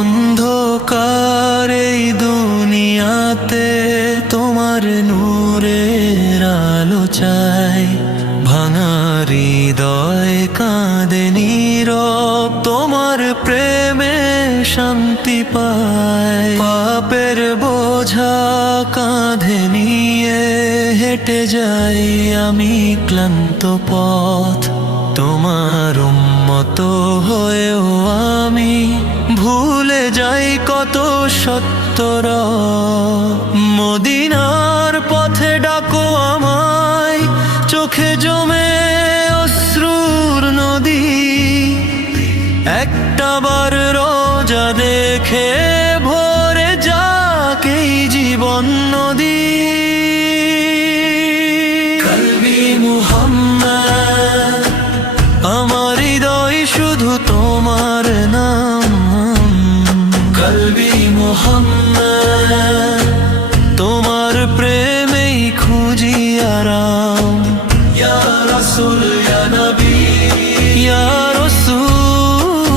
অন্ধকার এই দুনিয়াতে তোমার নূরের আলো চাই। ভাঙা হৃদয় কাঁদে নীরব, তোমার প্রেমে শান্তি পায়। পাপের বোঝা কাঁধে নিয়ে হেঁটে যাই আমি ক্লান্ত পথ। তোমার উম্মত হয়েও আমি ভুলে যাই কত সত্তর। মদিনার পথে ডাকো আমায়, চোখে জমে অশ্রুর নদী। একটাবার রোজা দেখে ভরে যাক এই জীবন নদী। কলবি মুহাম্মদ, আমার হৃদয় শুধু তোমার নাম। কলবি মুহাম্মদ, তোমার প্রেমেই খুঁজি আরাম। ইয়া রাসূল ইয়া নবী ইয়া রাসূল,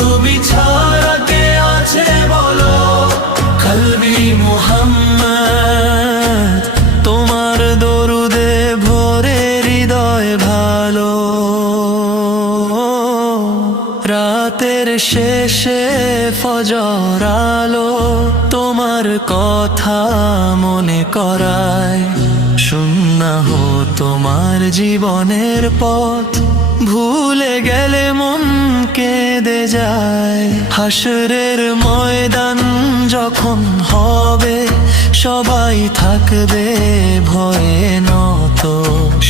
তুমি ছাড়া কে আছে বলো। কলবি মুহাম্মদ, তোমার দরুদে ভরে হৃদয় ভালো। রাতের শেষে ফজর আলো তোমার কথা মনে করায়। সুন্নাহ তোমার জীবনের পথ, ভুলে গেলে মন কেঁদে যায়। হাসরের ময়দান যখন হবে, সবাই থাকবে ভয়ে নত।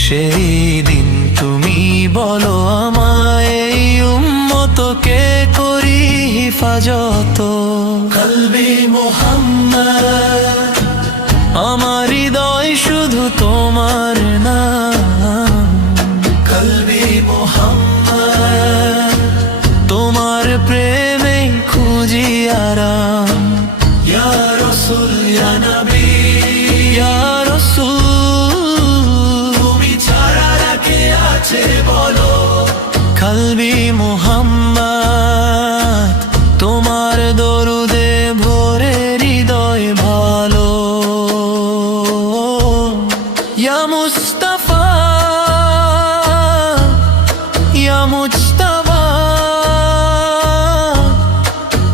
সেই দিন তুমি বলো আমায়, এই উম্মতকে করি হিফাজত। কলবি মুহাম্মদ, আমার হৃদয় শুধু তোমার নাম। কলবি মুহাম্মদ, তোমার প্রেমে খুঁজি আরাম। ইয়া রাসূল ইয়া নবী ইয়া রাসূল, তুমি ছাড়া কে আছে বলো। কলবি মুহাম্মদ, তোমার দরুদে ভরে হৃদয় ভালো। ইয়া মুস্তাফা ইয়া মুজতাবা,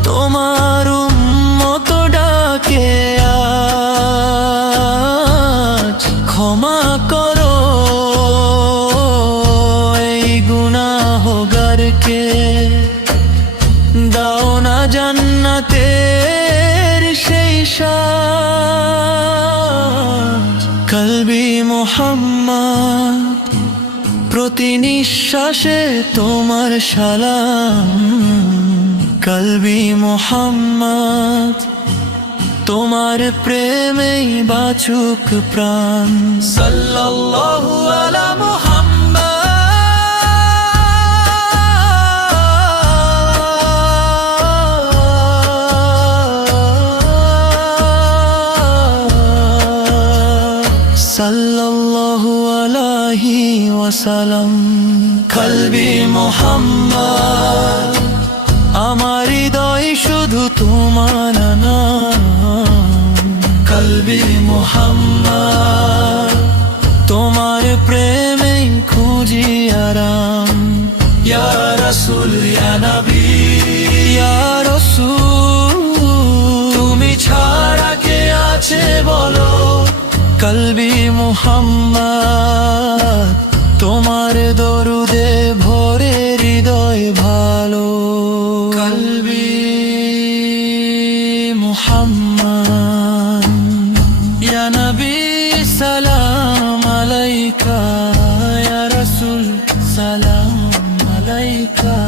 তোমার উম্মত ডাকে আজ। ক্ষমা করো এই গুনাহগারকে, দাও না জান্নাতের সেই সাজ। কলবি মুহাম্মদ, প্রতি নিঃশ্বাসে তোমার সালাম। কলবি মুহাম্মদ, তোমার প্রেমেই বাঁচুক প্রাণ। সাল্লাল্লাহু আলা সাল্লাল্লাহু আলাইহি ওয়াসাল্লাম। কলবি মুহাম্মদ, আমার হৃদয় শুধু তোমার নাম। কলবি মুহাম্মদ, তোমার প্রেমে খুঁজি আরাম। ইয়া রাসূল ইয়া নবী ইয়া রাসূল, তুমি ছাড়া কে আছে বলো। কলবি মুহাম্মদ, তোমার দরুদে ভরে হৃদয় ভালো। কলবি মুহাম্মদ, ইয়া নবী সালাম আলাইকা, ইয়া রাসূল সালাম আলাইকা।